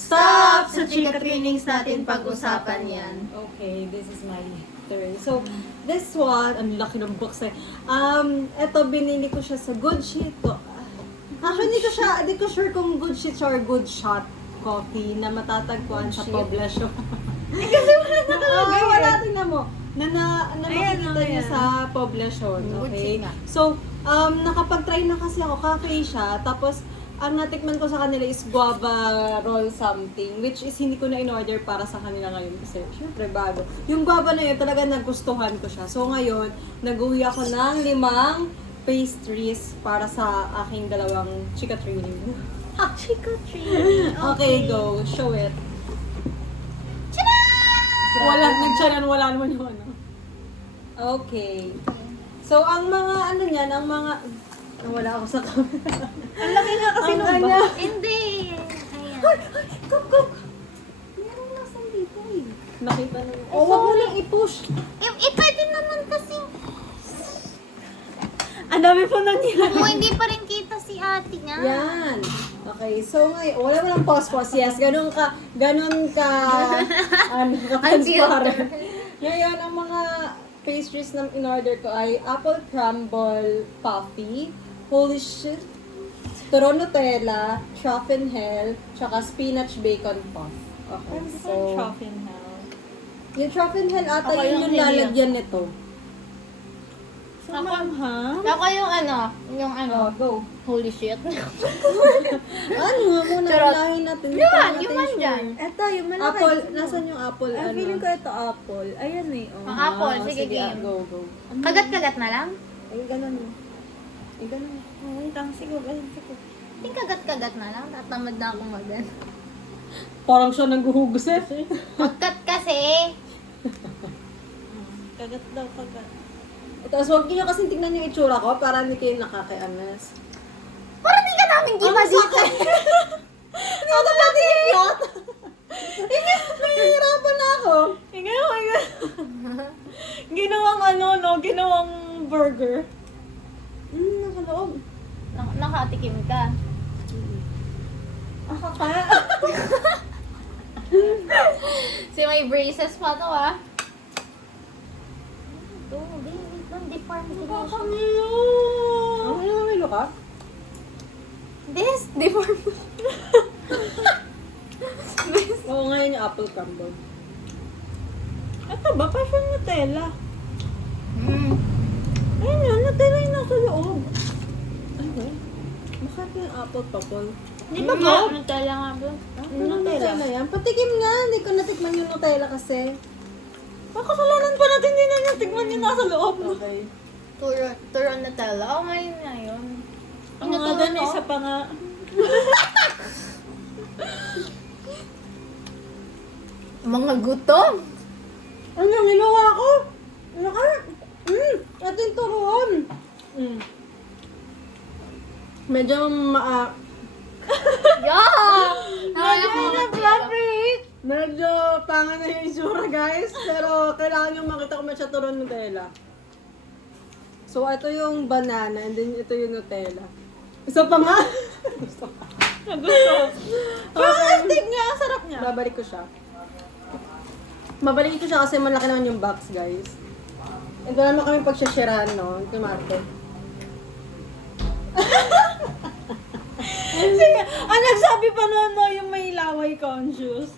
Stop! Sa chika trainings natin pag-usapan yan. Okay, this is my turn. So, this one, ang laki ng box eh. Eto, binili ko siya sa Good Shit. Actually, hindi ko sure kung Good Shit or Good Shot Coffee na matatagpuan sa poblasyon. Kasi wala na talaga. Wala, tingnan mo. Na makikita niyo ayan. sa poblasyon. Good Okay? Shit nga. So, nakapag-try na kasi ako, cafe siya. Tapos, ang natikman ko sa kanila is guava roll something, which is hindi ko na in-order para sa kanila ngayon kasi syempre bago. Yung guava na yun, talaga nagustuhan ko siya. So ngayon, nag-uwi ako ng 5 pastries para sa aking dalawang chika training. Chika training. Okay, go. Show it. Wala naman yung ano. Okay. So, ang mga ano niyan, wala ako sa camera. Ang laki nga kasi Ang nung kanya. ba? Hindi. Ayan. Cook! Meron nasan dito eh. Nakita na yun. Oh, wag mo lang i-push. Pwede naman kasi. Ang dami po nangyari. Kung hindi pa rin kita si ate nga. Yan. Okay, so ngayon, wala mo lang pause. Yes, ganun ka, transparent. Ngayon, ang mga pastries na in-order ko ay apple crumble puffy, holy shit, turon Nutella, truffle hell, tsaka spinach bacon puff. Okay, so, yung truffle hell ata Ako yun yung yung lalagyan nito. So, Ako- ha? Ako yung Go. holy shit. Ano nga muna, Charot. unahin natin. Yan, yung man dyan. Eto, yung malaki. Apple, nasan yung apple? Ang feeling ko ito apple. Ayan eh. Oh. Ang apple, sige game. Go. Kagat-kagat na lang? Ay, ganun. Ay, ganun. Siguro. Hindi kagat-kagat na lang. Tatamad na akong mag-gan. Parang siya naghuhugas eh. Magkat kasi. Kagat daw, kagat. Tapos huwag niyo kasi tingnan yung itsura ko para hindi kayo nakaka-anas. Parang di ka namin kita dito. Hindi ako pati i-plot. Nahihirapan na ako. Ginawang burger. Nasa loob. Nakatikim ka. Si may braces pa to ah. Ito, wait lang, deform Ang ina may luka? This, deform. Oo, ngayon yung apple crumble. Ito ba? Parang Nutella. Ayun yun, Nutella yung nasa loob. Ano? Baka ito yung apple couple. Di ba nga? Nutella nga bro. Nutella yan. Patikim nga, hindi ko natikman yung Nutella kasi. Kasalanan pa natin din na natikman yung nasa loob. Okay. Turon Nutella. Oh, ngayon nga yun. Ang mga doon, isa pa nga. Mga gutom. Ano yung ginawa ko? Ano ka? Ito yung turuan. Medyo Yeah! medyo panga na yung itsura guys. Pero kailangan yung makita kung may siya turuan Nutella. So ito yung banana and then ito yung Nutella. Isa pa nga. Gusto. Okay. Nga, ang sarap niya. Babalik ko siya. Babalik ko siya kasi malaki naman yung box, guys. Ito naman kami pagsashirahan, no? Tumate. Sige, ang nagsabi pa noon no, yung may laway conscious.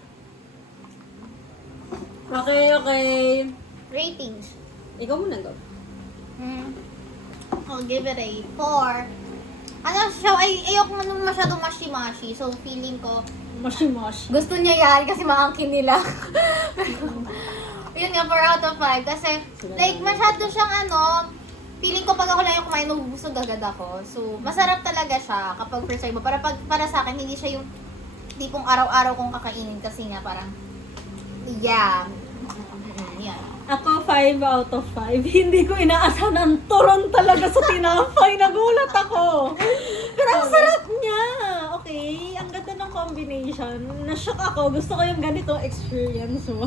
Okay. Ratings. Ikaw muna, go. I'll give it a 4. Ano siya, ayoko nga nung masyadong mashi-mashi. So, feeling ko, Mashi-mashi. gusto niya yan kasi maangkin nila. Yun nga, 4 out of 5. Kasi, like, masyado siyang feeling ko pag ako lang yung kumain, nabubusog agad ako. So, masarap talaga siya kapag first time mo. Para sa akin, hindi siya yung tipong araw-araw kong kakainin kasi nga parang, yeah. Yan. Ako, 5 out of 5. Hindi ko inaasahan ang turon talaga sa tinapay. Nagulat ako. Pero ang sarap niya. Okay, ang ganda ng combination. Na-shock ako. Gusto ko yung ganito experience mo.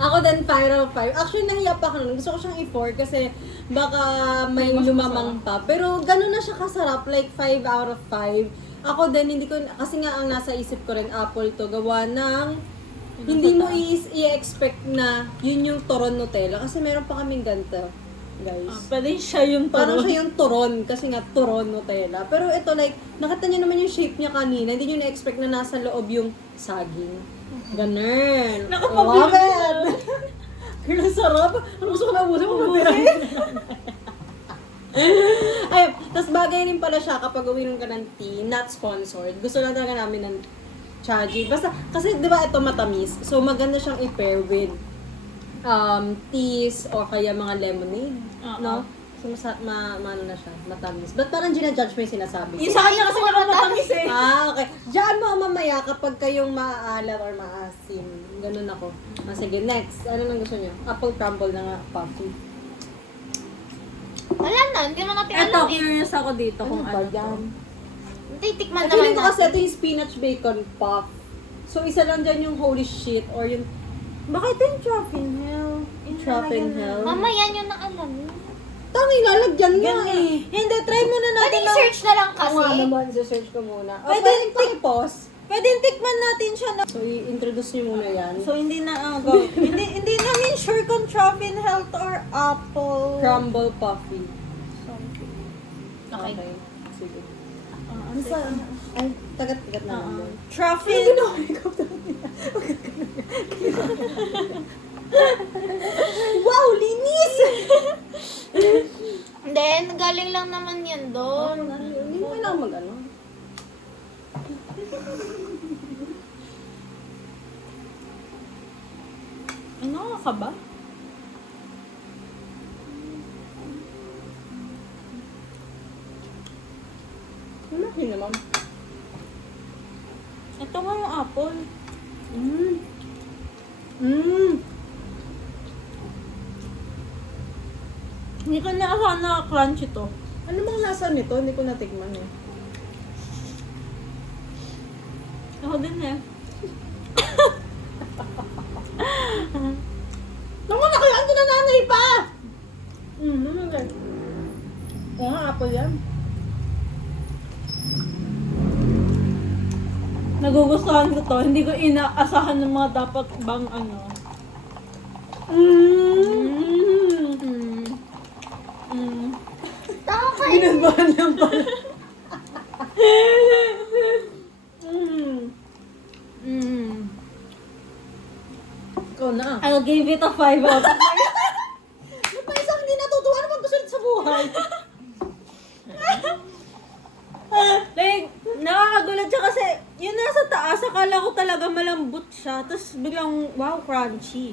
Ako din 5 out of 5. Actually, nahiya pa ako nun. Gusto ko siyang i-4 kasi baka may Mas lumamang pa. Pero gano'n na siya kasarap. Like 5 out of 5. Ako din, hindi ko, kasi nga ang nasa isip ko rin, apple to, gawa ng, hindi mo i-expect na yun yung turon Nutella. Kasi meron pa kaming ganito, guys. Pwede siya yung Parang turon. siya yung turon, kasi nga turon Nutella. Pero ito like, nakita niyo naman yung shape niya kanina, hindi niyo na-expect na nasa loob yung saging. Ganun. Nakapabili Love it! Girl, ang sarap. Ano gusto ko na ubusin mo? Ay, tas bagay rin pala siya kapag uminom ka ng tea, not sponsored. Gusto lang talaga namin ng Chaji. Basta, kasi di ba ito matamis? So maganda siyang i-pair with teas or kaya mga lemonade. Oo. No? So ano na siya, matamis. But parang ginajudge mo yung sinasabi Yung ko. sa kanya kasi nga matamis eh. Okay. Diyan mo mamaya kapag kayong maaalat or maasim. Ganun ako. Sige, next. Ano nang gusto niyo? Apple crumble na nga, puffy. Wala na, hindi naman natin Eto, alam eh. curious ako dito kung Ano ba ano to. yan? Titikman At naman feeling ko kasi natin. ito yung spinach bacon puff. So, isa lang dyan yung holy shit or yung Baka ito yung Truffin Hill. Yung Truffin lalagyan Hill. na- Mama, yan yung naalam mo. tangi lalagyan nga Ganyan. eh. Hindi, try muna Pwede natin. i-search na lang Oo kasi. nga naman, search ko muna. O, Pwede pwede paki-pause. Pwede tikman natin siya na. So, i-introduce niyo muna yan. So, hindi na, go. hindi namin sure kung Truffin Health or Apple. Crumble puffy. Something. Okay. Sige. Ano Sa, ay, tagat-tagat na lang doon. Truffin. Wow, linis! Then, galing lang naman yan doon. Hindi mo kailangan mag-ano. Ano ka ba? Malaki naman. Ito nga yung apple. Mmm. Mmm. Hindi ko na na crunch ito. Ano bang lasa nito? Hindi ko natikman eh. Ako din eh. Naku, nakayaan ko na nanay pa! Okay. Oo nga, apple yan. Nagugustuhan ko to. Hindi ko inaasahan ng mga dapat bang ano. Mmm. Tama ka eh. Ginagawa lang pala. Ikaw na. I'll give it a 5 out of 5. Ba't pa isang hindi natutuwa naman gusto sa buhay? Like, nakakagulat siya kasi yun nasa taas, akala ko talaga malambot siya. Tapos biglang, wow, crunchy.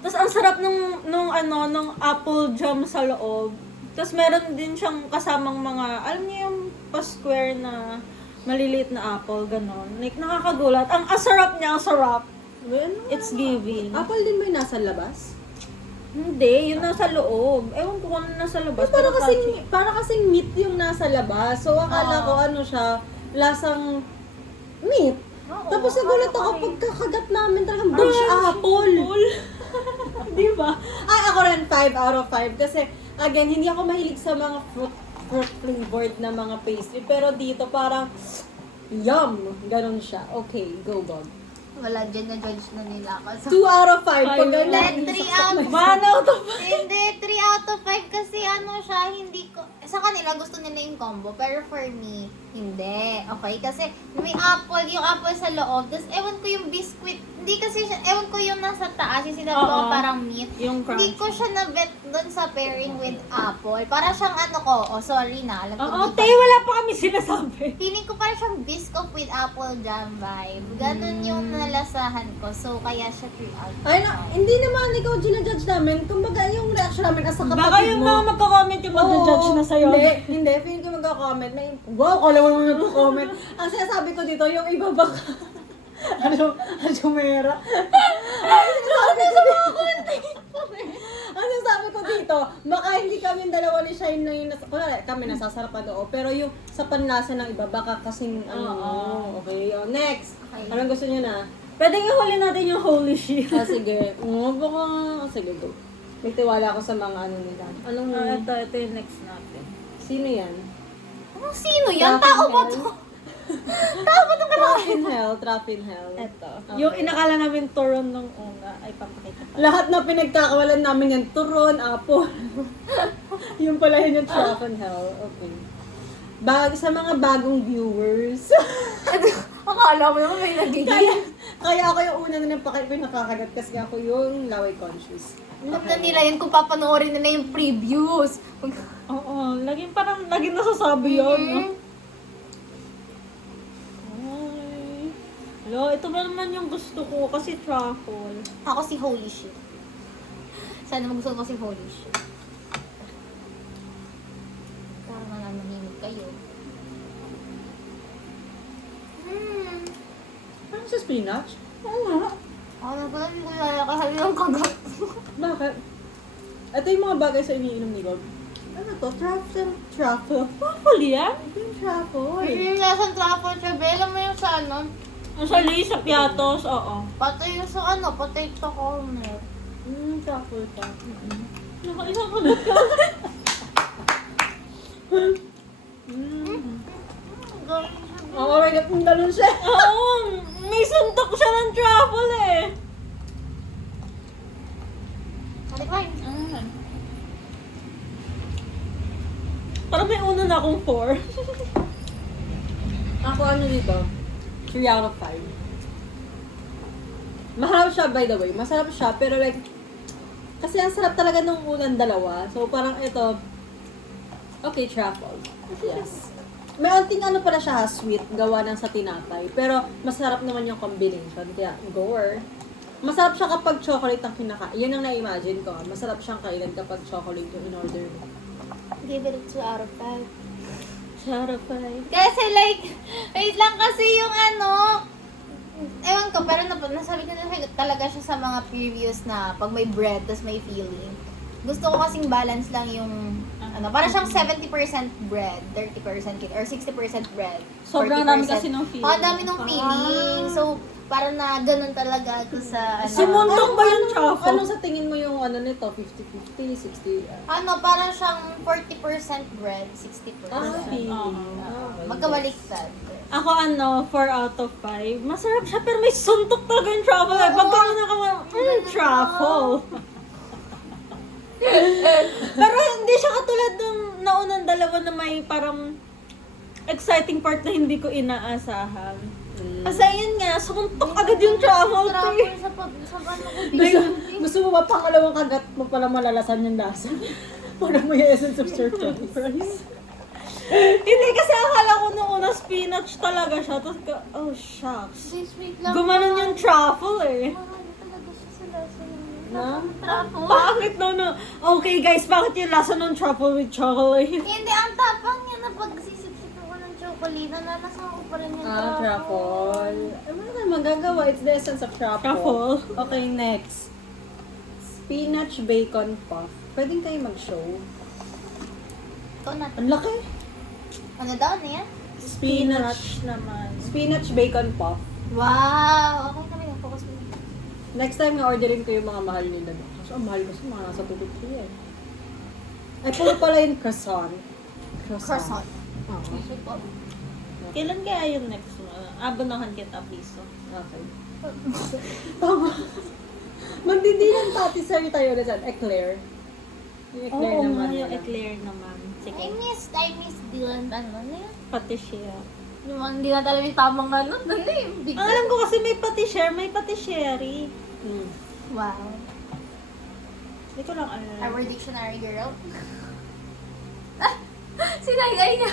Tapos ang sarap nung apple jam sa loob. Tapos meron din siyang kasamang mga, alam niyo yung pa-square na maliliit na apple, ganon. Like, nakakagulat. Ang asarap niya, ang sarap. Well, It's giving. apple din ba yung nasa labas? Hindi, yun nasa loob. Ewan ko kung ano nasa labas. Para pero kasing meat yung nasa labas. So, akala ko ano siya, lasang meat. Oo, Tapos nagulat ako akala ko pagkakagat namin talagang bush apple. Di ba? Ay, ako rin 5 out of 5. Kasi, again, hindi ako mahilig sa mga fruit flavored na mga pastry. Pero dito parang, yum! Ganon siya. Okay, go, Bob. Wala, dyan na judge na nila ako. 2 out of 5. Pag Five. ganyan, Then, 3 out of 1 out of Hindi, 3 out of 5 kasi ano siya, hindi ko, sa kanila gusto nila yung combo, pero for me, hindi. Okay? Kasi may apple, yung apple sa loob, tapos ewan ko yung biscuit, hindi kasi siya, ewan ko yung nasa taas, yung sinabi ko Oo. parang meat. yung Hindi crunch. ko siya na-bet doon sa pairing with apple. Para siyang ano ko, sorry na, alam ko Oo, di ba? te, wala pa kami sinasabi. Feeling ko parang siyang biscuit with apple jam vibe. Ganun yung nalasahan ko. So, kaya siya 3 out of ay na, hindi naman ikaw ginajudge namin. Kumbaga yung reaction namin as a kapatid Baka yung mo. mga magko-comment yung mag-judge na sa'yo. Hindi. Feeling ko magka-comment. May, wow, kala mo naman magko-comment. Ang sinasabi ko dito, yung iba baka, Jumera. Ang sinasabi ko dito, baka hindi kami dalawa ni Shine na yung kunwari, kami nasasarapan oo, pero yung sa panlasa ng iba, baka kasing Oo. okay. Oh, next. Okay. Anong gusto niyo na? Pwede ihuli natin yung holy shit. Sige. Baka, sige, go. May tiwala ako sa mga ano nila. Anong, Ito yung next natin. sino yan? Sino yan? Tao ba to? Trap in hell. Eto. Okay. Yung inakala namin turon nung una, ay papakita pa. Lahat na pinagkakawalan namin yung turon, apple. Yung pala yun yung trap in hell. Okay. Sa mga bagong viewers. Akala mo naman may nagiging. Kaya ako yung una na pinakakagat kasi ako yung laway conscious. Alam na nila yun kung papanoorin nila yung previews. Oo, laging nasasabi yun. No? Ay. Lo, ito ba naman yung gusto ko kasi truffle. Ako si Holy Shit. Sana magustuhan ko si Holy Shit. Parang nananahimik kayo. Ano sa spinach? Oo nga. Ako na pala hindi ko nalakasal yung kagat. Bakit? Ito yung mga bagay sa iniinom ni Gob. Ano to? Truffle? Truffle yan? Ito yung truffle. Lasang truffle siya. Alam mo yung sa ano? Ang sa Lay's, sa Piatos, oo. Pati yung sa ano? Potato corner. Truffle pa. Nakaisang kagat ka. Oo, may napuntalon siya. Oo, may suntok siya ng truffle eh. Ate Klein. Parang may una na akong 4. Ako ano dito? 3 out of 5. Masarap siya, by the way. Masarap siya, pero like, kasi ang sarap talaga nung unang dalawa. So, parang ito, okay, truffle. Yes. May onting ano pala siya, sweet, gawa ng sa tinapay. Pero, masarap naman yung combination. Kaya, goer. Masarap siya kapag chocolate ang kinakain. Yun ang na-imagine ko. Masarap siyang kainin kapag chocolate yung in-order mo. Give it a 2 out of 5. Sarapay. Kasi like, wait lang kasi yung ano, ewan ko, pero nasabi ko na talaga siya sa mga previews na pag may bread, tas may filling. Gusto ko kasing balance lang yung, ano, para siyang 70% bread, 30% cake, or 60% bread. Sobrang 40%. dami kasi ng filling. Oo, dami ng filling. So, para na ganun talaga ako sa, ano. Simuntong ba yung truffle? Ano sa tingin mo yung ano nito? 50-50, 60? Ano, parang siyang 40% bread, 60%. Feeling. Magkabaliktad. Ako 4 out of 5. Masarap siya pero may suntok talaga yung truffle. Oo. Pag gano'n truffle. Pero hindi siya katulad ng naunang dalawa na may parang exciting part na hindi ko inaasahan. Kasi yun nga, suntok agad yung truffle. Truffle sa ano ko Gusto mo ba pangalawang kagat mo pala malalasan yung lasa? Para mo yung essence of surprise. Hindi kasi akala ko nung una spinach talaga siya. Tapos oh shucks. Sweet lang. Gumanon yung truffle eh. Mahal talaga siya sa lasa ng Na? truffle. Bakit no? Okay guys, bakit yung lasa ng truffle with chocolate? Hindi, ang tapang niya na pag sisip-sip ako ng chocolate, nalalasan ko pa rin yung Truffle. Ano na magagawa? It's the essence of truffle. Truffle. Okay, next. Spinach bacon puff. Pwedeng kayo mag-show. Ito na. Ang laki. Ano daw? Ano yan? Spinach. naman. Spinach bacon puff. Wow! Okay kami na. Focus mo. Next time na-orderin ko yung mga mahal nila. Kasi ang mahal kasi mga nasa 250 eh. Ay, puro pala yung croissant. Croissant. Oo. Sweet po. Kailan kaya yung next mo? Abonahan kita, piso. Okay. Tama. Magdidinan patisserie tayo na dyan. Eclair. Yung eclair Oo naman. nga, yung nila. eclair naman. I Sige. miss Dylan. Ano yan? Patisserie. Yung mga hindi na talaga yung tamang ano. Dali, yung big. Ang alam ko kasi may patisserie, may patisserie. Mm. Wow. Hindi ko lang alam. Our dictionary girl. Ah! Sinagay niya.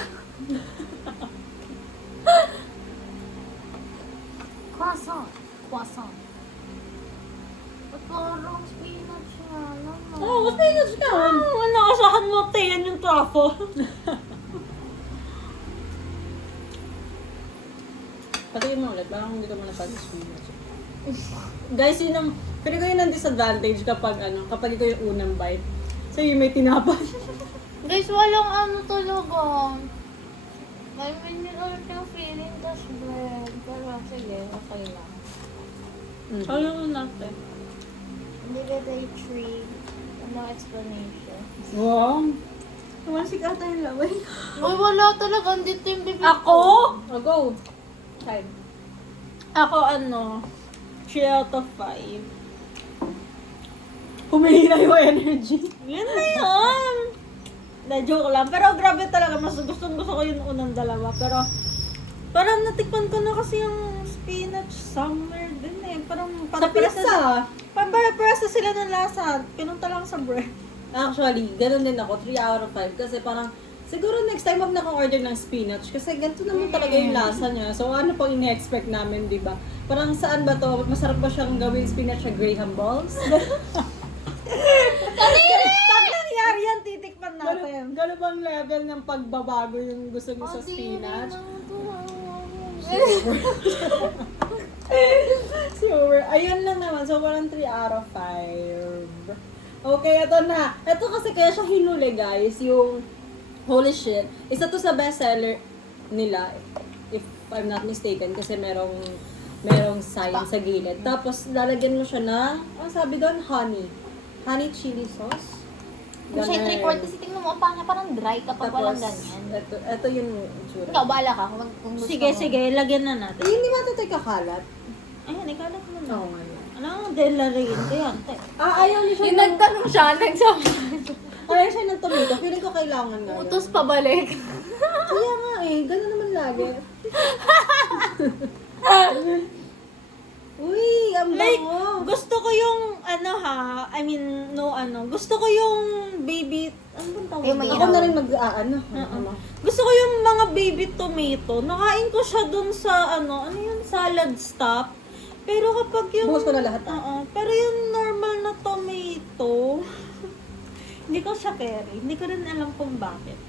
Croissant. Croissant. Ba't parang spinach na? Oh, spinach ka. Wala kasahan mo, te. Yan yung truffle. Patayin mo ulit, parang hindi ka mo nasabi spinach. Guys, yun ang, pero ko yun ang disadvantage kapag kapag ikaw yung unang bite. So yung may tinapan. Guys, walang ano talaga. May mineral yung feeling, tas bread. Pero sige, okay lang. Alam mo natin. Give it a 3. No explanation. Wow. Tumansik ata yung laway. Uy, wala talaga. Andito yung bibig Ako? Oh, go. Time. Ako 3 out of 5. Humihina yung energy. Yan na yun. Na-joke lang. Pero grabe talaga. Mas gusto ko yung unang dalawa. Pero parang natikman ko na kasi yung spinach somewhere din eh. Parang Sa pizza. Parang sila ng lasa. Pinunta lang sa bread. Actually, ganun din ako. 3 out of 5. Kasi parang, siguro next time wag na akong order ng spinach. Kasi ganito naman talaga yung lasa niya. So, ano pang ini-expect namin, di ba? Parang saan ba to? Masarap ba siyang gawing spinach sa Graham Balls? Pag nangyari yan, titikman natin. Gano'n bang level ng pagbabago yung gusto niyo sa spinach? Sure. Ayun lang naman. So, parang 3 out of 5. Okay, ito na. Ito kasi kaya siya hinuli, guys. Yung holy shit. Isa to sa bestseller nila, if I'm not mistaken, kasi merong sign sa gilid. Tapos, lalagyan mo siya ng, ang sabi doon, honey. Honey chili sauce. Kung siya yung 3/4 kasi tingnan mo, parang dry kapag walang ganyan. Ito yung itsura. Ikaw, bahala ka kung gusto Sige, mo. sige. Lagyan na natin. Hindi ba ito tayo kakalat? Ayan, ikalat mo na. Oo nga yun. Ano? Delarin. Ayan. Ayaw niya siya Yung nagtanong siya, nagsabi. Ayaw siya ng tomato. Feeling ko kailangan nga yun. Utos pabalik. Kaya nga eh, gano'n naman lagi. Uy, ang Like, bango. gusto ko yung, gusto ko yung baby, ano bang tawag? Yung may doon? Ako na rin mag-aano. Gusto ko yung mga baby tomato. Nakain ko siya dun sa, ano yun, salad stop. Pero kapag yung... Bukas ko na lahat. Oo. Pero yung normal na tomato, hindi ko siya carry. Hindi ko rin alam kung bakit.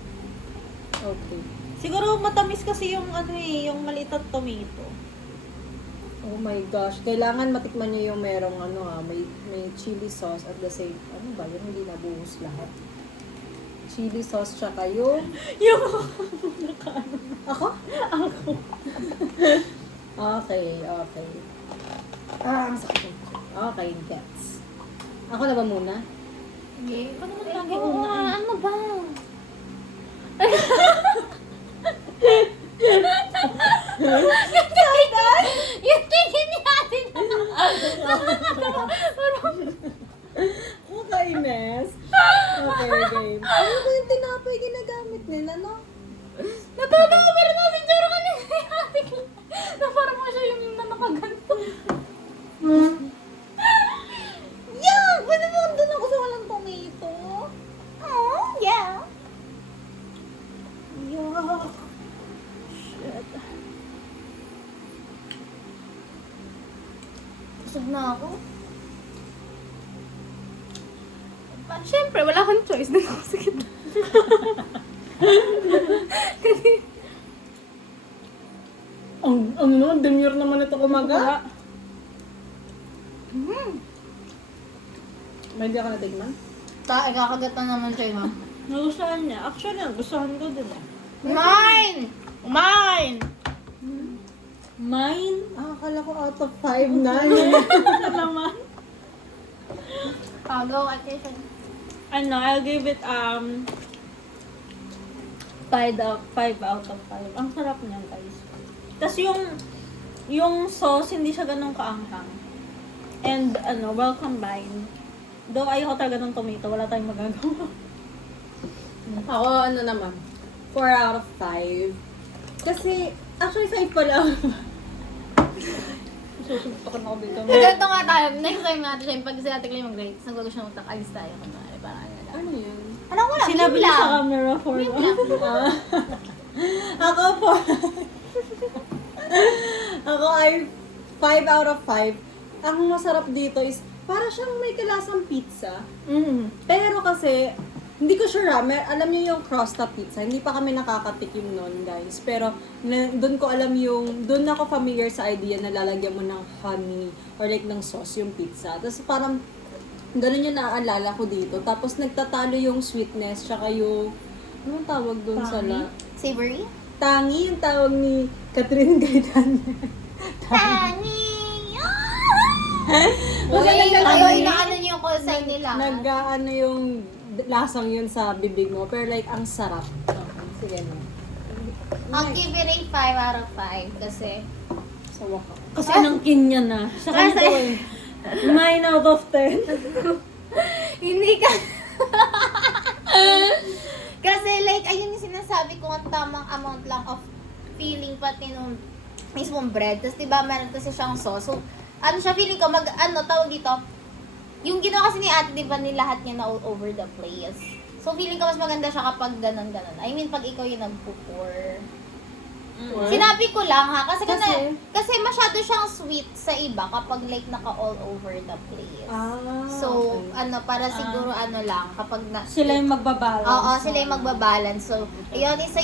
Okay. Siguro matamis kasi yung, yung maliit at tomato. Oh my gosh. Kailangan matikman niyo yung merong may chili sauce at the same, ano ba yun? Hindi nabuhos lahat. Chili sauce tsaka yung... Yung... Ako? Ako. Okay, okay. Ang sakit. Okay, gets. Ako na ba muna? Okay. Ano lagi lagi una? Ano ba? Yung tingin ni ate na. Okay, Ines. Okay, game. Ano ba yung tinapay ginagamit nila, no? Natalo ko pero nasa tsura ka ni ate ko. Na parang mo siya yung nakaganto. Yeah! Pwede mo doon ako sa walang tomato. Oh, yeah. Yeah. Shit. Busog na ako. Siyempre, wala kang choice. Doon ako sa gitna. Demure naman ito kumaga. May hindi ka natigman? Ikakagat na naman siya, ma'am. Nagustuhan niya. Actually, nagustuhan ko din eh. Mine! Mine! Mine? Akala ko out of 5 na. Ano naman? Go, ate. I'll give it 5 out of 5. Ang sarap niya, guys. Tapos yung sauce, hindi siya ganun kaanghang. And well combined. Though ayoko talaga ng tomato, wala tayong magagawa. Ako, naman, 4 out of 5. Kasi, actually 5 pala. Susuntukan ako dito. Ganito nga tayo. Next time natin siya, pag si ate Clay mag-rate, nagbago siya mag alis tayo. Kunwari, parang ano lang. Ano yun? Ano ko lang, Sinabi yun niya sa lang. camera for Yun lang. Ako po. Ako ay 5 out of 5. Ang masarap dito is, para siyang may kalasang pizza. Pero kasi, hindi ko sure alam niyo yung Crosta pizza. Hindi pa kami nakakatikim nun, guys. Pero, doon ko alam doon ako familiar sa idea na lalagyan mo ng honey or like ng sauce yung pizza. Tapos parang, ganun yung naaalala ko dito. Tapos nagtatalo yung sweetness, tsaka yung, anong tawag doon sa Tangy? Savory? Tangi, yung tawag ni Catherine Gaitan. Tangy! Basta Uy, naglalagay- ayaw, inaano niyo yung call sign nila. Nag-ano yung lasang yun sa bibig mo, pero like, ang sarap. Okay, sige na. I'll give it a 5 out of 5 kasi Sawa ka. Kasi inangkin niya na. Sa kanya Kasi- to eh. 9 out of 10. hindi ka... Kasi like, ayun yung sinasabi ko, ang tamang amount lang of filling pati nung mismong bread. Tapos diba, meron kasi siyang sauce. So, ano siya, feeling ko, tawag dito, yung ginawa kasi ni ate, diba, ni lahat niya na all over the place. So, feeling ko mas maganda siya kapag ganon-ganon. I mean, pag ikaw yung nagpo-pour. Sinabi ko lang ha, kasi masyado siyang sweet sa iba kapag like naka all over the place. So, okay. para siguro lang, kapag Sila yung magbabalance. Oo, sila yung magbabalance. So, ayun, isa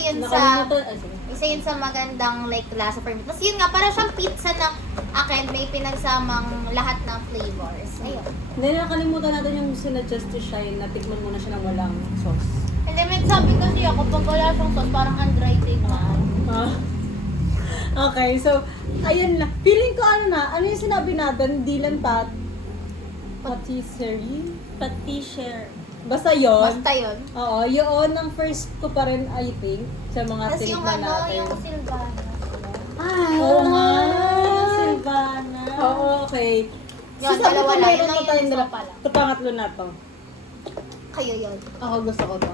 yun sa magandang like lasa for me. Tapos yun nga, para siyang pizza na akin, may pinagsamang lahat ng flavors. Ayun. Hindi, nakalimutan natin yung sinuggest to Shine na tikman muna siya ng walang sauce. And then, may sabi kasi ako, pag wala siyang sauce, parang undry na. Okay, so, ayun lang. Feeling ko ano yung sinabi natin, Dylan Patisserie? Patisserie. Basta yon. Basta yun. Oo, yun ang first ko pa rin, I think, sa mga Tapos yung tinikman natin. yung Silvana. Oo nga. Silvana. Oo, okay. Yun, sabi dalawa ko, lang. meron Yun pa lang tayong yung dalawa. isa pala. Ito pangatlo na to. Kayo yun. Ako gusto ko to.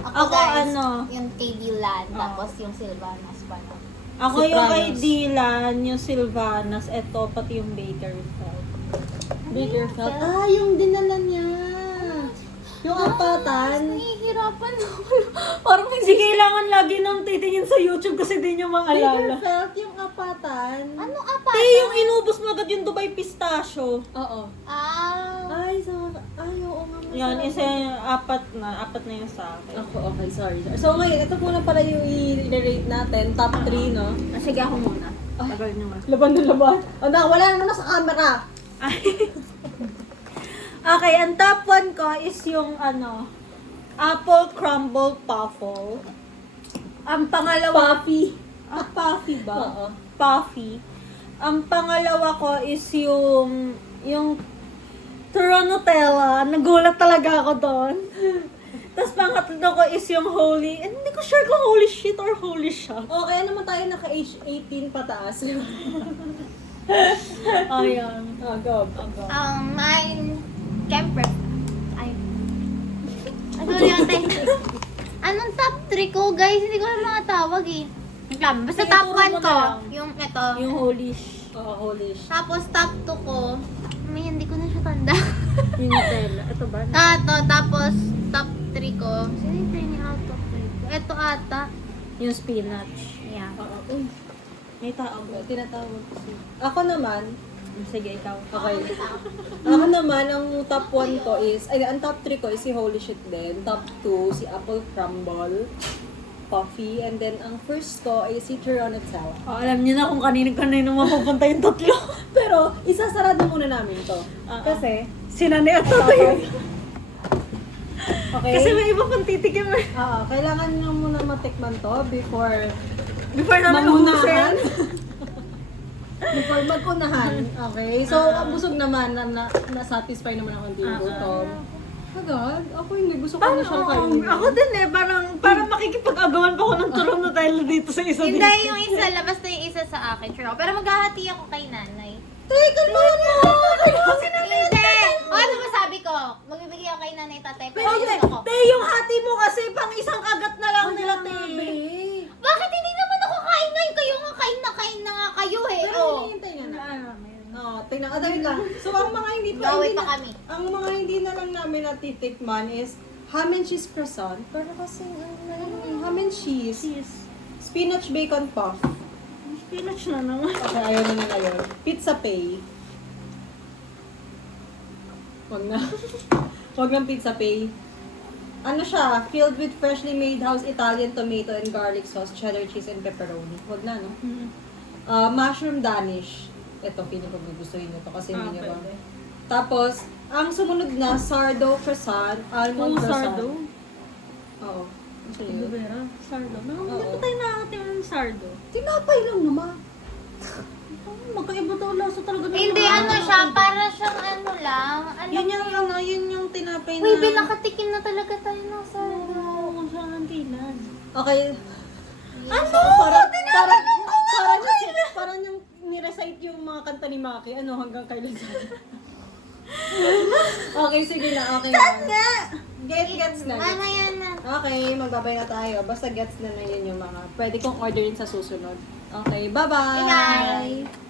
Ako, guys, ano? yung KD Land, tapos yung Silvanas pa na. Ako Sopranos. yung kay Dylan, yung Silvanas, eto, pati yung Bakerfeld. Bakerfeld. Yung dinala niya. Yung apatan. Nahihirapan ako. Parang hindi kailangan lagi nang titingin sa YouTube kasi di nyo maalala. Bakerfeld, yung apatan. Ano apa? Yung inubos mo agad yung Dubai Pistachio. Oo. Ah. Oo nga. Yan, isa yung apat na yung sa akin. Ako, okay, sorry. So ngayon, ito muna pala yung i-rate natin. Top 3, no? Sige, ako muna. Tagal nyo nga. Laban na laban. Wala naman na sa camera. Okay, ang top 1 ko is yung apple crumble puffle. Ang pangalawa, Puffy. puffy ba? Oo. Puffy. Ang pangalawa ko is yung Nutella. Nagulat talaga ako doon. Tapos pangatlo ko is yung holy, hindi ko sure kung holy shit or holy shot. Okay, naman tayo naka-age 18 pataas. Ayan. Go. Mine, Kemper. Ay. Ano yung anong top 3 ko, guys? Hindi ko alam mga tawag eh. Basta Sige, top turo 1 mo ko. na lang. Yung ito. Yung holy shit. Oo, holy shit. Tapos top 2 ko. May hindi ko na siya tanda. Yung Nutella. Ito ba? Tapos top 3 ko. Sino yung 3 ni out of 3? Ito ata. Yung spinach. Yeah. Uy, May tao ba? tinatawag ko si... Ako naman, Sige, ikaw. okay. Ako naman, ang top 1 ko is, ang top 3 ko is si Holy Shit din. Top 2, si Apple Crumble, Puffy, and then ang first ko ay si Nutella. Oh, alam niyo na kung kanino mapupunta yung tatlo. Pero, isasarado muna namin to. Kasi, Sinani at okay. Okay. Kasi may iba pang titikim eh. Kailangan nyo muna matikman to before Namin mamunahan. ubusin. Before mag-unahan. Okay? So, ang busog naman, na-satisfy naman ako hindi gutom. Agad? Ako hindi. Gusto ko na siyang kainin. Ako din eh, parang makikipag-agawan pa ako ng turong Nutella dito sa isa Hindi dito. yung isa, labas na yung isa sa akin. Sure. Pero maghahati ako kay nanay. Teka naman! Hindi! O, ano ba sabi ko? Magbibigay ako kay nanay tatay. Pero Okay, yun ako. te, yung hati mo kasi pang isang kagat na lang nila, te. Bakit hindi naman ako kain ngayon? Kayo nga kain na nga kayo eh. Pero Oh. hinihintay nga na. Tingnan. Dahil lang. So, ang mga hindi pa, Gawin hindi pa na, kami. ang mga hindi na lang namin natitikman is ham and cheese croissant. Pero kasi, ham and cheese. Spinach bacon puff. Spinach na naman. Okay, ayaw na ngayon. Pizza pay. Wag na. Wag ng pizza pay. Ano siya? Filled with freshly made house Italian tomato and garlic sauce, cheddar cheese, and pepperoni. Wag na, no? Mushroom Danish. Ito, feeling ko gugustuhin nyo to kasi hindi nyo ba? pwede. Tapos, ang sumunod na, sourdough croissant, almond croissant. Sardo? Oo. Gusto nyo yun? Vera? Sardo? Hindi Oo. pa tayo nakakatim ng sardo. Tinapay lang naman. Magkaiba daw lasa talaga ng Hindi, mga- ano siya, para siyang ano lang. Ano Yun yung tinapay hanapin Uy, Bel, nakatikim na talaga tayo ng sarap. Oo, kung saan ang tinan. Okay. Ano? Parang yung ni-recite yung mga kanta ni Maki. Ano, hanggang kailan Okay, sige na. Okay na. Nga! Gets na. Mamaya na. Okay, magbabay na tayo. Basta gets na yun yung mga pwede kong orderin sa susunod. Okay, bye-bye! Bye-bye!